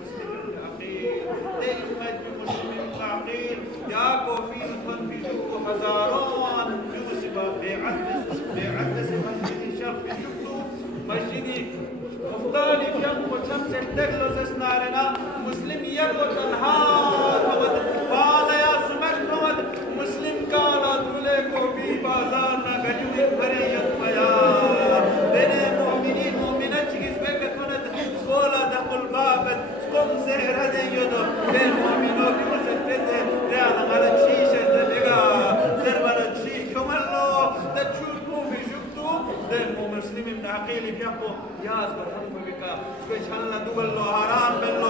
مسلم عقيل تيمج بمسلم عقيل يا كوفي تنفجوا هزاران يوسف بعدس مسجد شرف شفتوا مسجد مفتالي كم وشمس الدغلوز اسنارنا مسلم يلو تنهار قال يا سمك مسلم قال دولے کو بھی بازار نہ گجو بريت بيا بين المؤمنين مؤمنات چیز بکتوند سولا دخل بابت قم سهر هذه يدو بين المؤمنين بمسفت ريال غلا تشيش دبغا زربنا تشي كمالو تشوفوا في جبتو ده مسلم من عقيل بيقو ياز برحمه بك سبحان الله دول حرام بالله